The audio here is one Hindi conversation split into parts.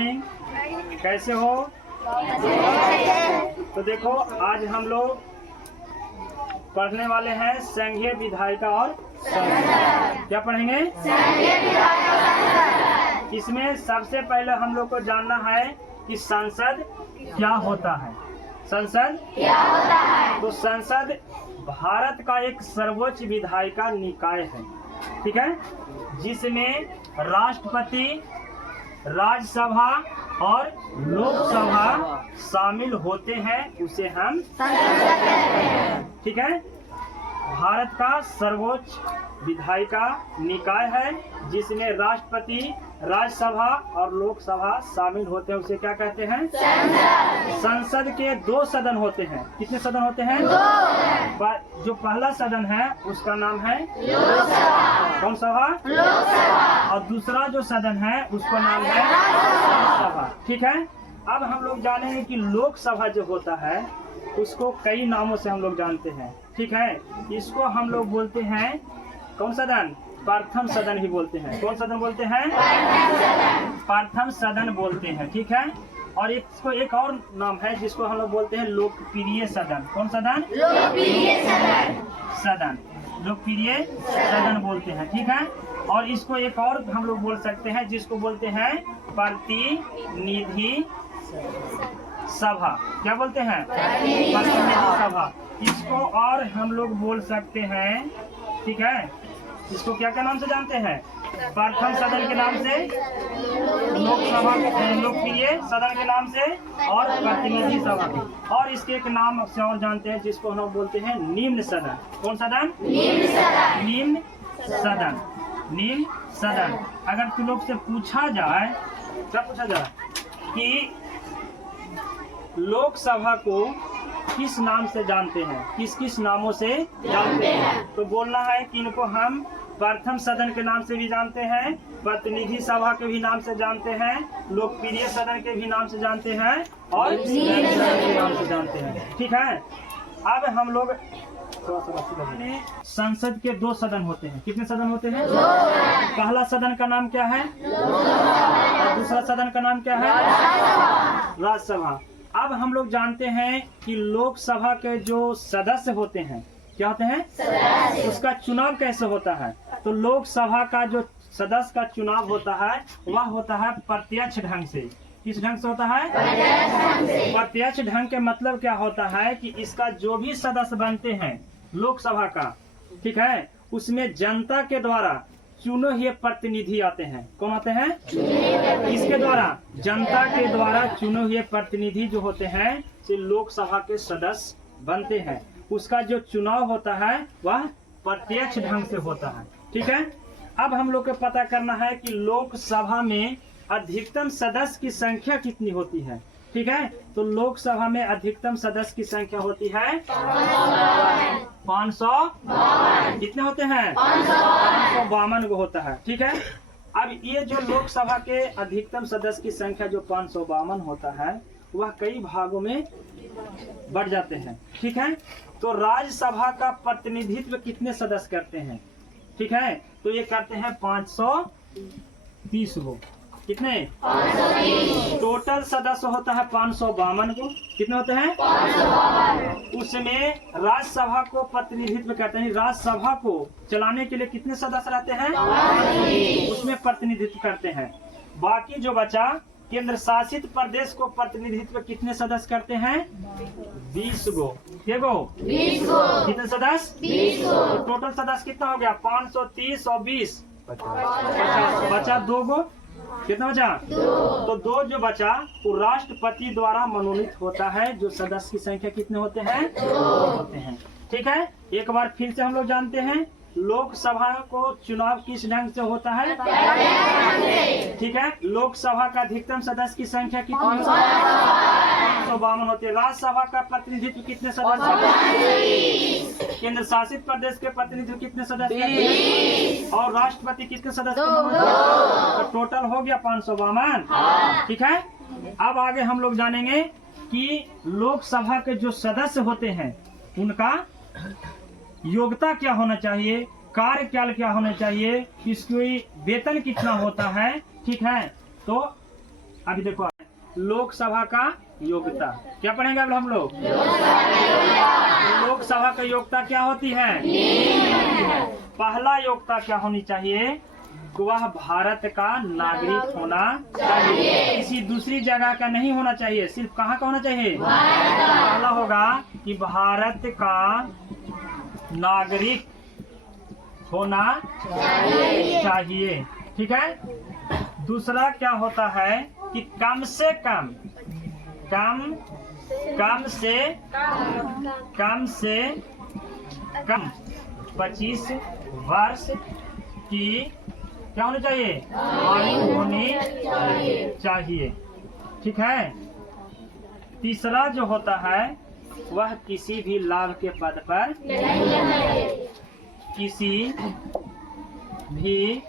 मॉर्निंग, कैसे हो? तो देखो आज हम लोग पढ़ने वाले हैं संघीय विधायिका और संसद। क्या पढ़ेंगे? इसमें सबसे पहले हम लोग को जानना है कि संसद क्या होता है। संसद क्या होता है? तो संसद भारत का एक सर्वोच्च विधायिका निकाय है, ठीक है, जिसमें राष्ट्रपति, राज्यसभा और लोकसभा शामिल होते हैं, उसे हम संसद कहते हैं। ठीक है, भारत का सर्वोच्च विधायिका निकाय है जिसमें राष्ट्रपति, राज्यसभा और लोकसभा शामिल होते हैं, उसे क्या कहते हैं? संसद। संसद के 2 सदन होते हैं। कितने सदन होते हैं? 2। जो पहला सदन है उसका नाम है लोकसभा। कौन सभा? लोकसभा। और दूसरा जो सदन है उसका नाम है राज्यसभा। ठीक है, अब हम लोग जानेंगे कि लोकसभा जो होता है उसको कई नामों से हम लोग जानते हैं। ठीक है, इसको हम लोग बोलते हैं कौन सदन? प्रथम सदन ही बोलते हैं। कौन सदन बोलते हैं? प्रथम सदन बोलते हैं। ठीक है, और इसको एक और नाम है जिसको हम लोग बोलते हैं लोकप्रिय सदन। कौन सदन? लोकप्रिय सदन। लोकप्रिय सदन बोलते हैं। ठीक है, और इसको एक और हम लोग बोल सकते हैं जिसको बोलते हैं प्रतिनिधि सभा। क्या बोलते हैं? प्रतिनिधि सभा। इसको और हम लोग बोल सकते हैं, ठीक है, इसको क्या क्या नाम से जानते हैं? प्रथम सदन के नाम से, लोकसभा लोकप्रिय सदन के नाम से और प्रतिनिधि सभा। और इसके एक नाम से और जानते हैं जिसको हम बोलते हैं निम्न सदन। कौन सदन? निम्न सदन। निम्न सदन। अगर तुम लोग से पूछा जाए, क्या पूछा जाए कि लोकसभा को किस नाम से जानते हैं, किस किस नामों से जानते हैं, तो बोलना है कि इनको हम प्रथम सदन के नाम से भी जानते हैं, प्रतिनिधि सभा के भी नाम से जानते हैं, लोकप्रिय सदन के भी नाम से जानते हैं और निम्न सदन के नाम से जानते हैं। ठीक है, अब हम लोग संसद के 2 सदन होते हैं। कितने सदन होते हैं? 2। पहला सदन का नाम क्या है? और दूसरा सदन का नाम क्या है? राज्यसभा। अब हम लोग जानते हैं कि लोकसभा के जो सदस्य होते हैं, क्या होते हैं? सदस्य। उसका चुनाव कैसे होता है? तो लोकसभा का जो सदस्य का चुनाव होता है वह होता है प्रत्यक्ष ढंग से। किस ढंग से होता है? प्रत्यक्ष ढंग के मतलब क्या होता है कि इसका जो भी सदस्य बनते हैं लोकसभा का, ठीक है, उसमें जनता के द्वारा चुने हुए प्रतिनिधि आते हैं। कौन आते हैं? इसके द्वारा, जनता के द्वारा चुने हुए प्रतिनिधि जो होते हैं से लोकसभा के सदस्य बनते हैं। उसका जो चुनाव होता है वह प्रत्यक्ष ढंग से होता है। ठीक है, अब हम लोग को पता करना है कि लोकसभा में अधिकतम सदस्य की संख्या कितनी होती है। ठीक है, तो लोकसभा में अधिकतम सदस्य की संख्या होती है 552। कितने होते हैं? 552 को होता है। ठीक है, अब ये जो लोकसभा के अधिकतम सदस्य की संख्या जो 552 होता है वह कई भागों में बढ़ जाते हैं। ठीक है, तो राज्यसभा का प्रतिनिधित्व कितने सदस्य करते हैं? ठीक है, तो ये करते हैं 530 को। कितने? 530। टोटल सदस्य होता है 552 को। कितने होते हैं? 552। उसमें राज्यसभा को प्रतिनिधित्व करते हैं। राज्यसभा को चलाने के लिए कितने सदस्य रहते हैं? 530। उसमें प्रतिनिधित्व करते हैं। बाकी जो बचा केंद्र शासित प्रदेश को प्रतिनिधित्व कितने सदस्य करते हैं? 20 गो। 20 गो। कितने सदस्य? 20 गो। तो टोटल सदस्य कितना हो गया? 530 और 20 बचा 2 गो। कितना बचा? 2। तो 2 जो बचा वो राष्ट्रपति द्वारा मनोनीत होता है। जो सदस्य की संख्या कितने होते हैं? 2 होते हैं। ठीक है, एक बार फिर से हम लोग जानते हैं लोकसभा को चुनाव किस ढंग से होता है? ठीक है, लोकसभा का अधिकतम सदस्य की संख्या कितनी? 552 होती है। राज्यसभा का प्रतिनिधित्व कितने सदस्य? केंद्र शासित प्रदेश के प्रतिनिधित्व कितने सदस्य? और राष्ट्रपति कितने सदस्य? 2। तो टोटल हो गया 552। ठीक है, अब आगे हम लोग जानेंगे कि लोकसभा के जो सदस्य होते हैं उनका योग्यता क्या होना चाहिए, कार्यकाल क्या होना चाहिए, इसकी वेतन कितना होता है। ठीक है, तो अभी देखो लोकसभा का योग्यता क्या पढ़ेंगे अब हम लोग। लोकसभा का योग्यता क्या होती है। पहला योग्यता क्या होनी चाहिए, वह भारत का नागरिक होना चाहिए, किसी दूसरी जगह का नहीं होना चाहिए, सिर्फ कहाँ का होना चाहिए। पहला होगा कि भारत का नागरिक होना चाहिए, ठीक है। दूसरा क्या होता है कि कम से कम 25 वर्ष की क्या होनी चाहिए, आयु होनी चाहिए, ठीक है। तीसरा जो होता है वह किसी भी लाभ के पद पर किसी भी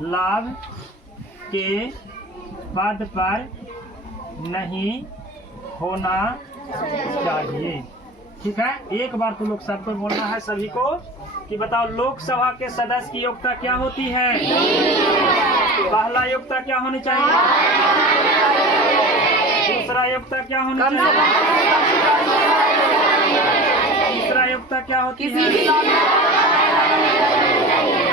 लाभ के पद पर नहीं होना चाहिए, ठीक है। एक बार तो लोग सबको बोलना है सभी को कि बताओ लोकसभा के सदस्य की योग्यता क्या होती है। पहला योग्यता क्या होनी चाहिए, दूसरा योग्यता क्या होनी चाहिए, तीसरा योग्यता क्या होती है।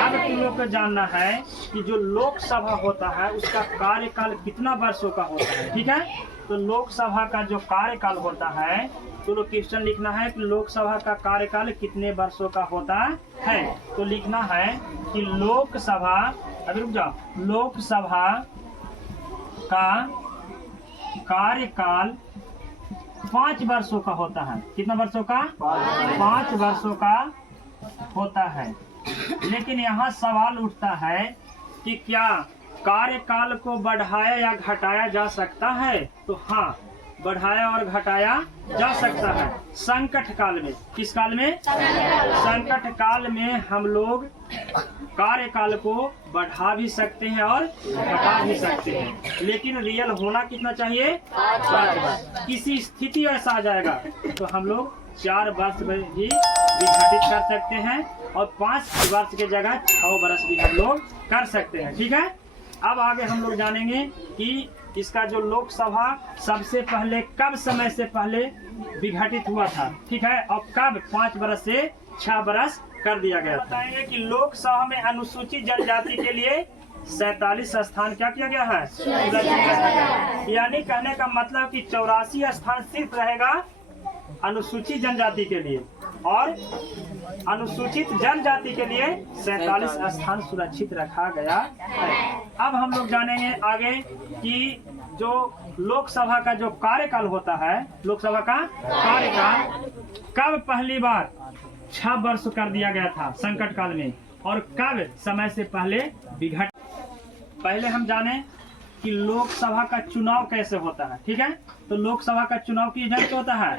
अब तुम लोग को जानना है कि जो लोकसभा होता है उसका कार्यकाल कितना वर्षों का होता है, ठीक है। तो लोकसभा का जो कार्यकाल होता है तो लोग क्वेश्चन लिखना है कि लोकसभा का कार्यकाल कितने वर्षों का होता है। तो लिखना है कि लोकसभा, अभी रुक जाओ, लोकसभा का कार्यकाल 5 वर्षों का होता है। कितना वर्षों का, 5 वर्षों का होता है। लेकिन यहाँ सवाल उठता है कि क्या कार्यकाल को बढ़ाया या घटाया जा सकता है। तो हाँ, बढ़ाया और घटाया जा सकता है। संकट काल में, किस काल में, संकट काल में हम लोग कार्यकाल को बढ़ा भी सकते हैं और घटा भी सकते हैं, लेकिन रियल होना कितना चाहिए, 4 वर्ष। किसी स्थिति ऐसा आ जाएगा तो हम लोग 4 वर्ष में भी विघटित कर सकते हैं और 5 वर्ष के जगह 6 वर्ष भी हम लोग कर सकते हैं, ठीक है। अब आगे हम लोग जानेंगे कि इसका जो लोकसभा सबसे पहले कब समय से पहले विघटित हुआ था, ठीक है, और कब 5 वर्ष से 6 वर्ष कर दिया गया था। बताएंगे कि लोकसभा में अनुसूचित जनजाति के लिए 47 स्थान क्या किया गया है, यानी कहने का मतलब कि 84 स्थान सिर्फ रहेगा अनुसूचित जनजाति के लिए और अनुसूचित जनजाति के लिए 47 स्थान सुरक्षित रखा गया है। अब हम लोग जानेंगे आगे कि जो लोकसभा का जो कार्यकाल होता है, लोकसभा का कार्यकाल कब पहली बार 6 वर्ष कर दिया गया था संकट काल में और कब समय से पहले विघट। पहले हम जाने कि लोकसभा का चुनाव कैसे होता है, ठीक है। तो लोकसभा का चुनाव किस ढंग से होता है।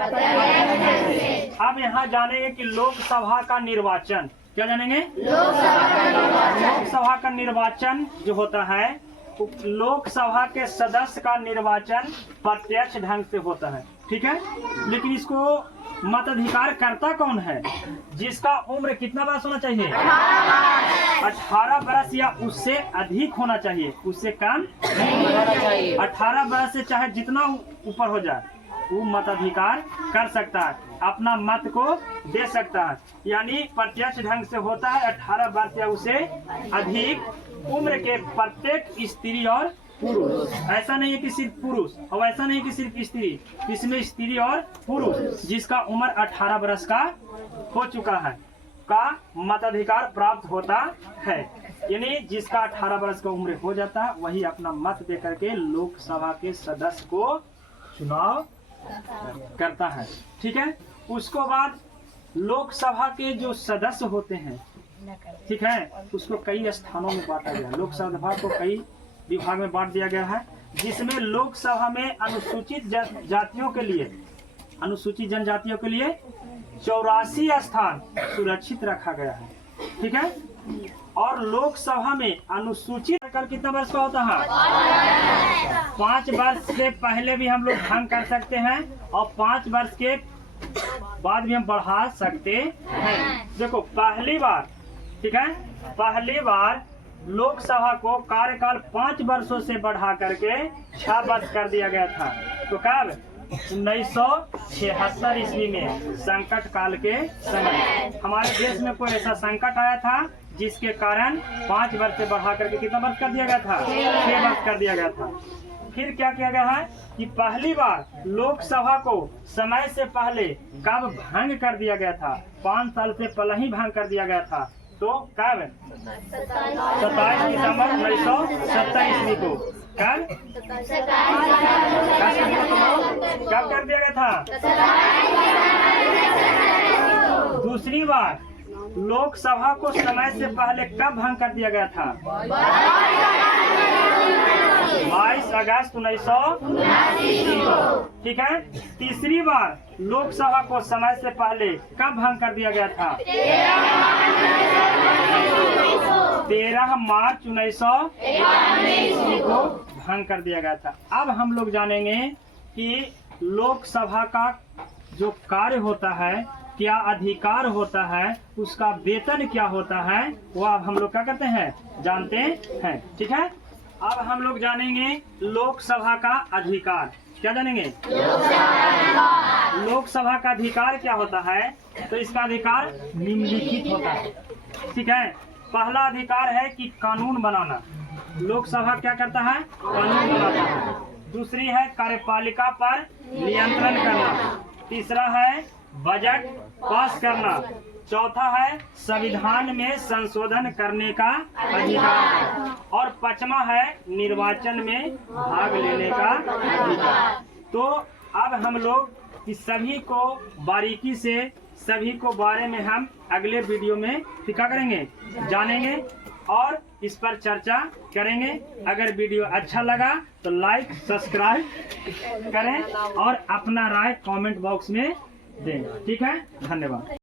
अब यहाँ जानेंगे कि लोकसभा का निर्वाचन, क्या जानेंगे, लोकसभा का निर्वाचन जो होता है, लोकसभा के सदस्य का निर्वाचन प्रत्यक्ष ढंग से होता है, ठीक है। लेकिन इसको मताधिकार करता कौन है, जिसका उम्र कितना वर्ष होना चाहिए, 18 वर्ष या उससे अधिक होना चाहिए, उससे कम नहीं होना चाहिए। 18 वर्ष से चाहे जितना ऊपर हो जाए वो मताधिकार कर सकता है, अपना मत को दे सकता है। यानी प्रत्यक्ष ढंग से होता है 18 वर्ष या उससे अधिक उम्र के प्रत्येक स्त्री और पुरुष। ऐसा नहीं है कि सिर्फ पुरुष और ऐसा नहीं कि सिर्फ स्त्री, इसमें स्त्री और पुरुष जिसका उम्र 18 वर्ष का हो चुका है का मताधिकार प्राप्त होता है। यानी जिसका 18 वर्ष का उम्र हो जाता है वही अपना मत दे करके लोकसभा के सदस्य को चुनाव करता है, ठीक है। उसको बाद लोकसभा के जो सदस्य होते हैं, ठीक है, उसको कई स्थानों में बांटा गया है। लोकसभा को कई विभाग में बांट दिया गया है, जिसमें लोकसभा में अनुसूचित जातियों के लिए, अनुसूचित जनजातियों के लिए 84 स्थान सुरक्षित रखा गया है, ठीक है। और लोकसभा में अनुसूचित कर कितना वर्ष का होता है, 5 वर्ष से पहले भी हम लोग भंग कर सकते हैं और 5 वर्ष के बाद भी हम बढ़ा सकते हैं। देखो पहली बार, ठीक है, पहली बार लोकसभा को कार्यकाल 5 वर्षों से बढ़ा करके 6 वर्ष कर दिया गया था। तो कब 1976 ईस्वी में संकट काल के समय हमारे देश में कोई ऐसा संकट आया था जिसके कारण 5 वर्ष से बढ़ा करके कितना वर्ष कर दिया गया था? 6 वर्ष कर दिया गया था। फिर क्या किया गया है कि पहली बार लोकसभा को समय से पहले कब भंग कर दिया गया था? 5 साल से पहले ही भंग कर दिया गया था। तो कब? 27 दिसंबर 1970 ईस्वी को। कब कर दिया गया था? दूसरी बार लोकसभा को समय से पहले कब भंग कर दिया गया था? 22 अगस्त 1979 को। ठीक है। तीसरी बार लोकसभा को समय से पहले कब भंग कर दिया गया था? 13 मार्च 1991 को भंग कर दिया गया था। अब हम लोग जानेंगे कि लोकसभा का जो कार्य होता है, क्या अधिकार होता है, उसका वेतन क्या होता है, वो अब हम लोग क्या करते हैं? जानते हैं। ठीक है। अब हम लोग जानेंगे लोकसभा का अधिकार। क्या जानेंगे? लोकसभा का अधिकार क्या होता है? तो इसका अधिकार निम्नलिखित होता है। ठीक है। पहला अधिकार है कि कानून बनाना। लोकसभा क्या करता है? कानून बनाता है। दूसरी है कार्यपालिका पर नियंत्रण करना। तीसरा है बजट पास करना। चौथा है संविधान में संशोधन करने का अधिकार। और पांचवा है निर्वाचन में भाग लेने का अधिकार। तो अब हम लोग इस सभी को बारीकी से सभी को बारे में हम अगले वीडियो में क्या करेंगे? जानेंगे और इस पर चर्चा करेंगे। अगर वीडियो अच्छा लगा तो लाइक सब्सक्राइब करें और अपना राय कमेंट बॉक्स में दें। ठीक है। धन्यवाद।